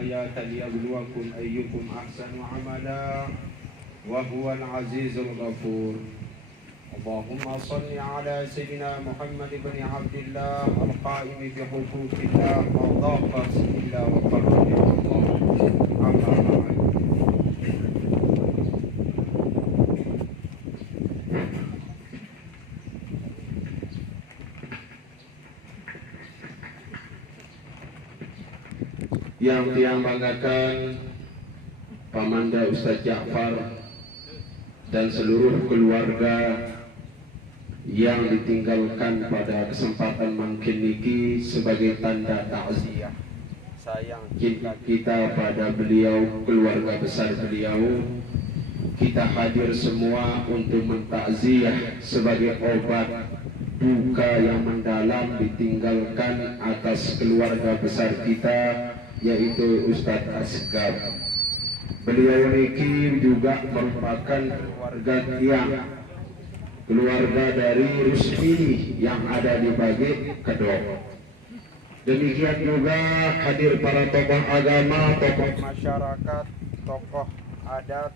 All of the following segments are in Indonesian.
الآيات ليبلوكم أيكم أحسن عملا وهو العزيز الغفور. اللهم صل على سيدنا محمد بن عبد الله القائم بحقوق الله وضاقت إلا وقرب الله. أما بعد. Yang tiang banggakan Pamanda Ustadz Ja'far dan seluruh keluarga yang ditinggalkan pada kesempatan mangkin niki sebagai tanda takziah sayang cinta kita pada beliau, keluarga besar beliau. Kita hadir semua untuk mentakziah sebagai obat duka yang mendalam ditinggalkan atas keluarga besar kita, yaitu Ustadz Asgab. Beliau niki juga merupakan keluarga dari Rusmini yang ada di Bagit Kedok. Demikian juga hadir para tokoh agama, tokoh masyarakat, tokoh adat,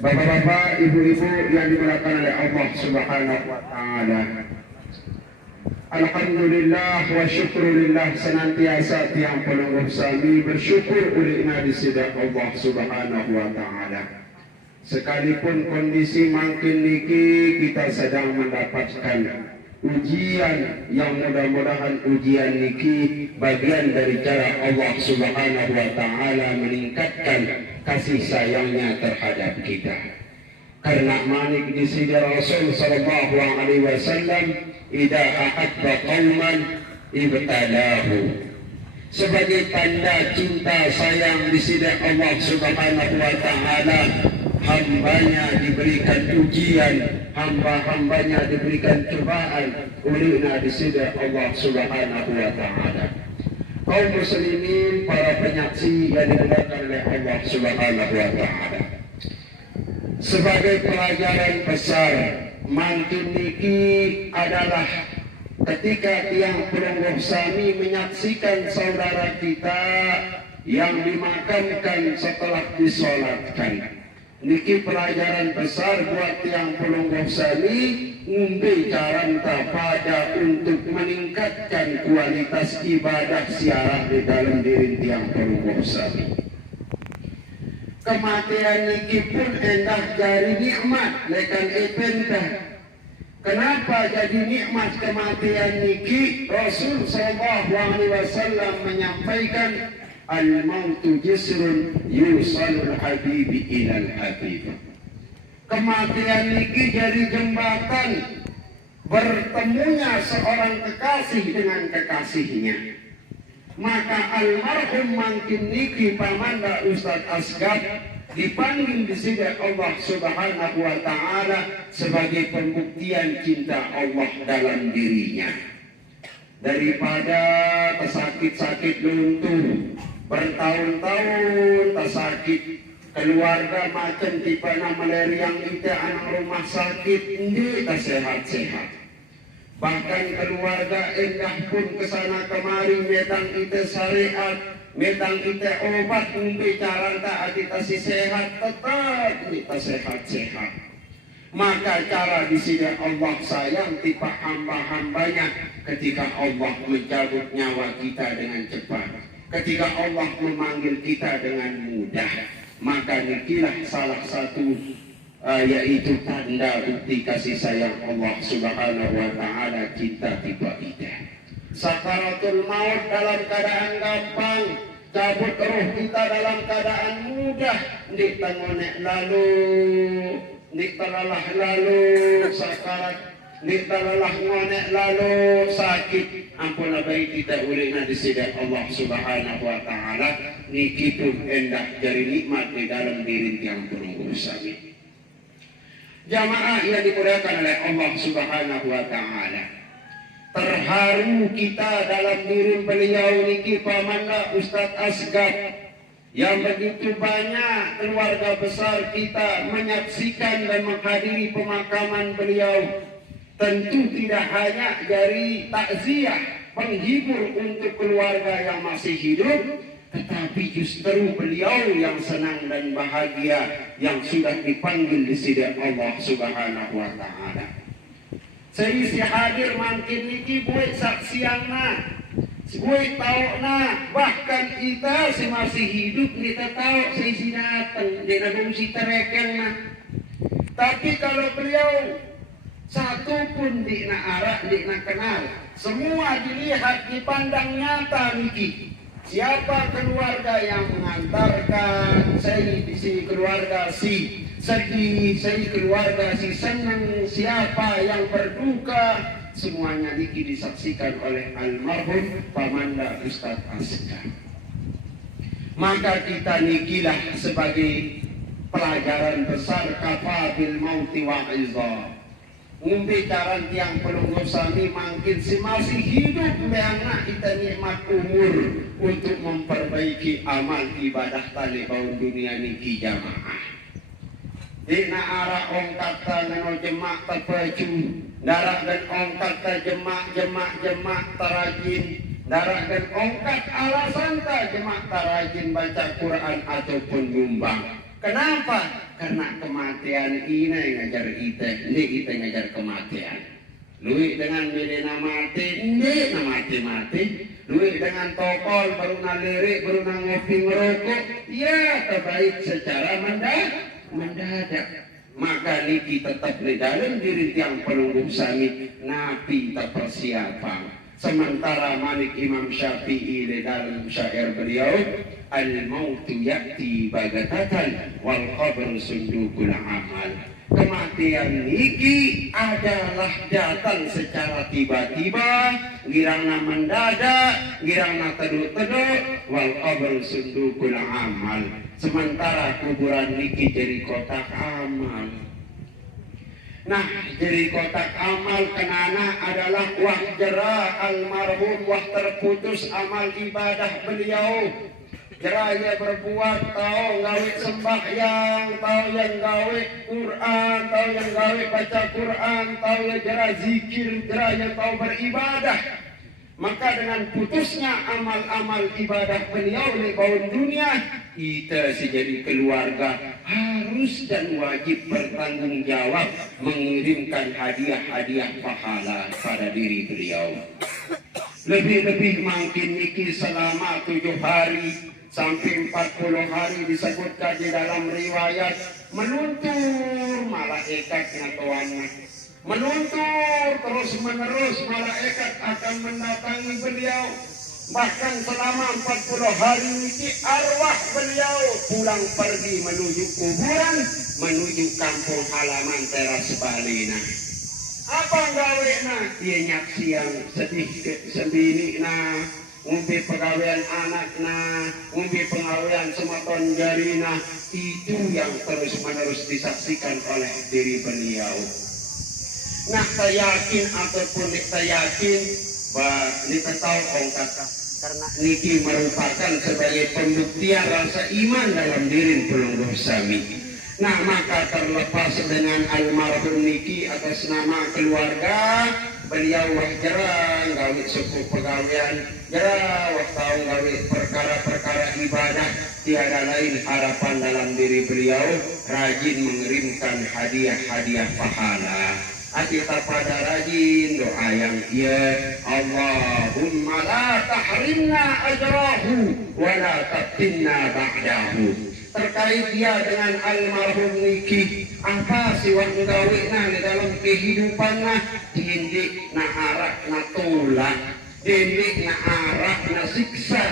bapak-bapak, ibu-ibu yang dimuliakan oleh Allah Subhanahu wa Ta'ala. Alhamdulillah wa syukurillah, senantiasa tiang pelungguh sami bersyukur ulina di sidang Allah Subhanahu wa Ta'ala. Sekalipun kondisi makin niki kita sedang mendapatkan ujian yang mudah-mudahan ujian niki bagian dari cara Allah Subhanahu wa Ta'ala meningkatkan kasih sayangnya terhadap kita. Karena manik di sida Rasul sallallahu alaihi wasallam, idza ahabba qauman ibtalahu. Sebagai tanda cinta sayang di sida Allah Subhanahu wa Ta'ala, hambanya diberikan ujian, hamba-hambanya diberikan cobaan ulina di sida Allah Subhanahu wa Ta'ala. Kaum muslimin, para penyaksi yang dimuliakan oleh Allah Subhanahu wa Ta'ala, sebagai pelajaran besar mangkin niki adalah ketika tiang pelungguh sami menyaksikan saudara kita yang dimakamkan setelah disolatkan. Niki pelajaran besar buat tiang pelungguh sami, ngumbe caranta pada untuk meningkatkan kualitas ibadah siarah di dalam diri tiang pelungguh sami. Kematian niki pun endah jadi nikmat lekan epentah. Kenapa jadi nikmat kematian niki? Rasul sallallahu alaihi wasallam menyampaikan, al-mautu jisrun yusalul habibi ilal habib. Kematian niki jadi jembatan bertemunya seorang kekasih dengan kekasihnya. Maka almarhum mangkin niki Pamanda Ustadz Asgab dipanggil di sini Allah Subhanahu wa Ta'ala sebagai pembuktian cinta Allah dalam dirinya. Daripada tersakit-sakit luntur bertahun-tahun, tersakit keluarga macam tipe malaria yang itu anak rumah sakit ini tak sehat-sehat. Bahkan keluarga endah pun kesana kemari metang itu syariat, metang itu obat untuk cara tak kita si sehat, tetap kita sehat-sehat. Maka cara di sini Allah sayang tipe hamba-hambanya ketika Allah mencabut nyawa kita dengan cepat, ketika Allah memanggil kita dengan mudah. Maka nikilah salah satu yaitu tanda bukti kasih sayang Allah Subhanahu wa Ta'ala, cinta tiba ida. Sakaratul maut dalam keadaan gampang, cabut roh kita dalam keadaan mudah. Ndik tangonek lalu, ndik teralah lalu sakarat, ndik teralah ngonek lalu sakit. Ampun baik kita ulina di sini Allah Subhanahu wa Ta'ala. Niki pun endah jadi nikmat di dalam diri yang penunggu sami. Jamaah yang dimuliakan oleh Allah Subhanahu wa Ta'ala, terharu kita dalam diri beliau niki Pamanda Ustadz Asgab yang begitu banyak keluarga besar kita menyaksikan dan menghadiri pemakaman beliau. tentu tidak hanya dari takziah penghibur untuk keluarga yang masih hidup, tetapi justru beliau yang senang dan bahagia yang sudah dipanggil di sisi Allah Subhanahu wa taala. Saya si hadir makin niki buat saksianna, buat tahu bahkan kita si masih hidup kita tahu saya si datang di nagum si terekeng. Tapi kalau beliau satu pun di arah di kenal, semua dilihat dipandang nyata niki. Siapa keluarga yang mengantarkan, saya si keluarga si sedih, saya keluarga si senang, siapa yang berduka, semuanya niki disaksikan oleh almarhum Pamanda Ustadz Asgar. Maka kita nikilah sebagai pelajaran besar kafa bil mauti wa izah. Ngumbicaran tiang pelunggup sami makin si masih hidup meana kita nikmat umur untuk memperbaiki amal ibadah tali baun dunia niki jamaah. Dina arah ongkat tangan jemak terpecu, darah dan ongkat jemak terajin, darah dan ongkat alasan jemak terajin baca Quran ataupun nyumbang. Kenapa? Karena kematian ini ngajar ite ngajar kematian. Lui dengan milena mati, ini mati. Lui dengan topol baru nalirik, baru ngopi ngerokok, ya terbaik secara mendadak. Maka niki tetap di dalam diri tiang penunggu sami nabi tak persiapan. Sementara Malik Imam Syafi'i di dalam syair beliau, al-mautu ya'ti bagatatan wal qabru sundukul amal. Kematian niki adalah datang secara tiba-tiba, girangna mendadak, girangna teduk-teduk, wal qabru sundukul amal. Sementara kuburan niki jadi kotak amal. Nah, jadi kotak amal kenana adalah wah jera almarhum, wah terputus amal ibadah beliau. Jeranya berbuat tahu gawe sembahyang, tahu yang gawe Quran, tahu yang gawe baca Quran, tahu yang jera zikir, jeranya tahu beribadah. Maka dengan putusnya amal-amal ibadah beliau di bawah dunia, kita sejadi keluarga harus dan wajib bertanggung jawab mengirimkan hadiah-hadiah pahala pada diri beliau. Lebih-lebih makin niki selama 7 hari sampai 40 hari disebutkan di dalam riwayat menuntur malaikat ngatuannya. Menuntur terus menerus malaikat akan mendatangi beliau. Bahkan selama 40 hari ini arwah beliau pulang pergi menuju kuburan, menuju kampung halaman teras Balina. Apa gawe na? Dia nyaksi yang sedih sendiri na, ngumpi pegawaian anak na, ngumpi pengawaian sematon jari na. Itu yang terus menerus disaksikan oleh diri beliau. Nah, saya yakin ataupun saya yakin bahwa kita tahu ongkat karena niki merupakan sebagai pembuktian rasa iman dalam diri pelungguh sami. Nah, maka terlepas dengan almarhum niki atas nama keluarga beliau wah jarang gawe suku pegawaian, jarang wah tahu gawe perkara-perkara ibadah, tiada lain harapan dalam diri beliau rajin mengirimkan hadiah-hadiah pahala. Kita pada rajin doa yang ia Allahumma la tahrimna ajrahu wa la taftinna ba'dahu. Terkait dia dengan almarhum niki, apa sih wang gawe di dalam kehidupan dindik na arak na tolak, dindik na arak na siksa,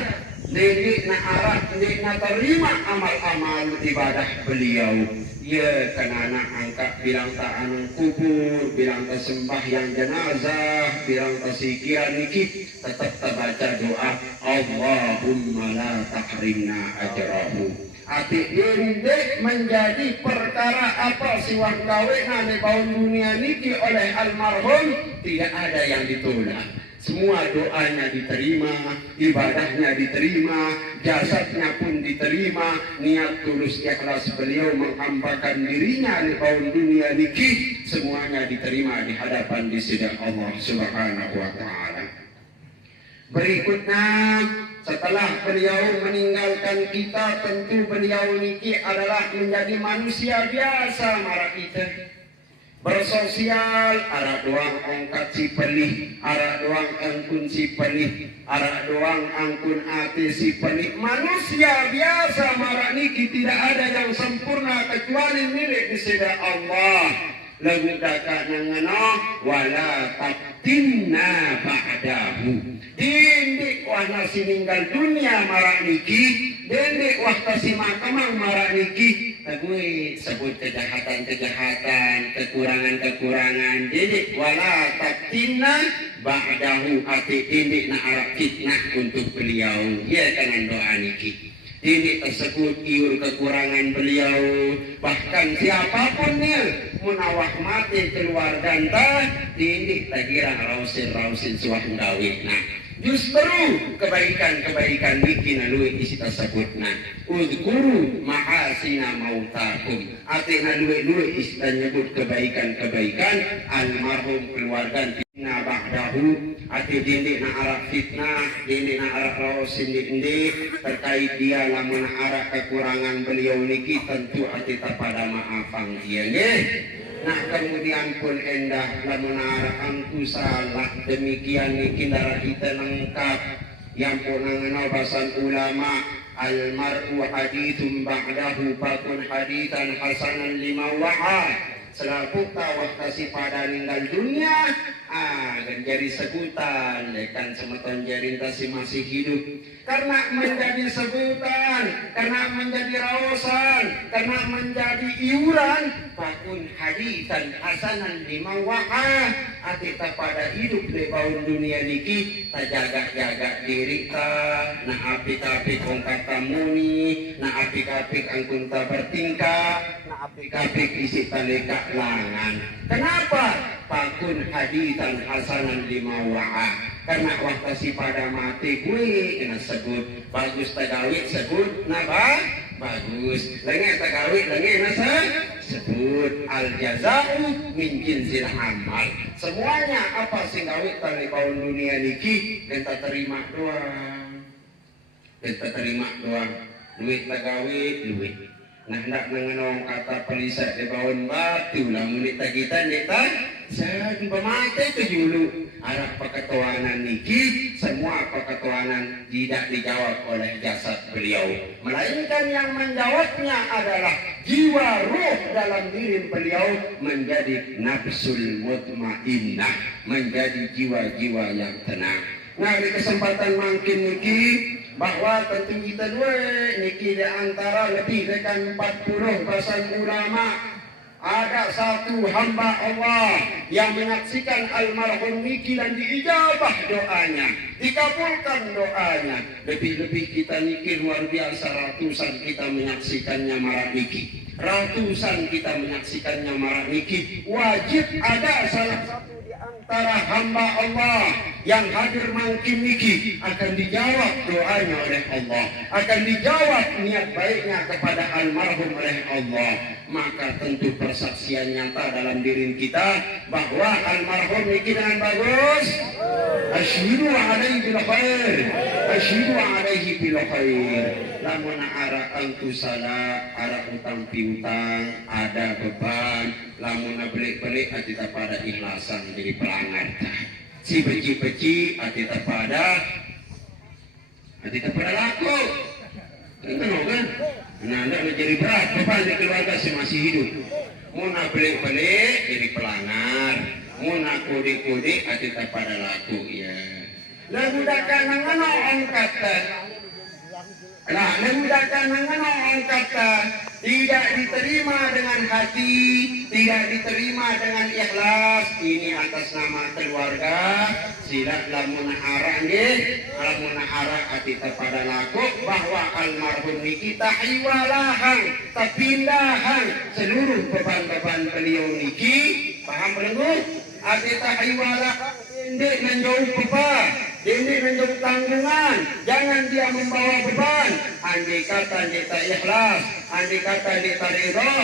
dindik na arak dindik na terima amal-amal ibadah beliau. Ya karena angkat bilang tak anu kubur, bilang tak sembahyang jenazah, bilang tak sikiran niki, tetap terbaca doa Allahumma la tahrimna ajrahu. Ati dindik menjadi perkara apa siwang gawe di bawah dunia niki oleh almarhum tidak ada yang ditolak. Semua doanya diterima, ibadahnya diterima, jasadnya pun diterima, niat tulus ikhlas beliau menghambakan dirinya di kaum dunia niki, semuanya diterima di hadapan di sisi Allah Subhanahu wa taala. Berikutnya, setelah beliau meninggalkan kita, tentu beliau niki adalah menjadi manusia biasa marah kita. Bersosial, arah doang ongkat si pelih, arah doang angkun si pelih, arah doang angkun ati si pelih. Manusia biasa marah niki, tidak ada yang sempurna kecuali milik di sisi Allah. Lagu daka nangano wala tabtinna ba'dahu. Dindik wahna sininggal dunia marah niki, dindik wahta si makamang marah niki. Tapi sebut kejahatan-kejahatan, kekurangan-kekurangan. Dindik wala tabtinna ba'dahu, arti dindik na arah fitnah untuk beliau. Ya kanan doa niki. Ini tersebut iur kekurangan beliau, bahkan siapapun dia munawah mati keluarga entah ini tak kira rausin suah dawit. Nah, justru kebaikan-kebaikan bikin lalu isi tersebut. Nah, udhkuru mahasina mautakum, artinya lalu isi nyebut kebaikan-kebaikan almarhum keluarga. Nah ba'dahu ati dindik na arak fitnah, dindik na arak rausin dindik terkait dia lamun arak kekurangan beliau niki, tentu ati pada maafang dia nggih. Nah kemudian pun endah lamun arak angku salah demikian niki darah kita lengkap yang pun mengenal bahasan ulama almar'u hadithun ba'dahu pakun hadithan hasanan lima waha. Selaku tawah kasih pada ninggal dunia, jadi sebutan, kan semeton jadi masih hidup. Karena menjadi sebutan, karena menjadi rausan, karena menjadi iuran, pakun hadisan hasanan lima waha. Kita pada hidup di bawah dunia niki, tak jaga-jaga diri ta, nah apik-apik ongkat tamuni, nah apik-apik angkun ta bertingkah, nah apik-apik isi taleka langan. Kenapa? Pakun hadisan hasanan lima wa'a. Karena waktu si pada mati gue kena sebut bagus tagawit sebut naba bagus lagi tagawit lagi nasa sebut al jazau min jinsil amal. Semuanya apa sing gawit tali kaum dunia niki kita terima doang, kita terima doang. Duit tagawit duit. Nah hendak mengenong kata pelisat di bawah batu lamun kita nita saya pemate itu dulu arah peketuanan niki, semua peketuanan tidak dijawab oleh jasad beliau, melainkan yang menjawabnya adalah jiwa ruh dalam diri beliau menjadi nafsul mutmainnah, menjadi jiwa-jiwa yang tenang. Nah di kesempatan makin niki bahwa tentu kita dua niki di antara lebih dari 40 bahasan ulama ada satu hamba Allah yang menyaksikan almarhum niki dan diijabah doanya, dikabulkan doanya. Lebih-lebih kita niki luar biasa, ratusan kita menyaksikannya marah niki, ratusan kita menyaksikannya marah niki. Wajib ada salah satu antara hamba Allah yang hadir mungkin niki akan dijawab doanya oleh Allah, akan dijawab niat baiknya kepada almarhum oleh Allah. Maka tentu persaksian nyata dalam diri kita bahwa almarhum niki dengan bagus asyhadu alaihi bil khair, asyhadu alaihi bil khair. Lamun ara angku salah, ara utang piutang, ada beban, lamun beli-beli kita pada ikhlasan jadi pelanggar. Si beci-beci kita pada laku. Itu kan? Nah, anda menjadi berat beban di keluarga masih hidup. Mau beli-beli jadi pelanggar, mau kode-kode kita pada laku ya. Lagu dakan ngono angkat. Nah, memudahkan mengenal kata tidak diterima dengan hati, tidak diterima dengan ikhlas. Ini atas nama keluarga. Sila lamun arah nggih, lamun arah kita pada laku bahwa almarhum niki tahiwalahan, tapindahan seluruh beban-beban beliau niki. Paham belum? Ati tahiwalahan Hindi menjauh beban, hindi menjauh tanggungan. Jangan dia membawa beban. Andai kata dia tak ikhlas, andai kata dia tak ridho,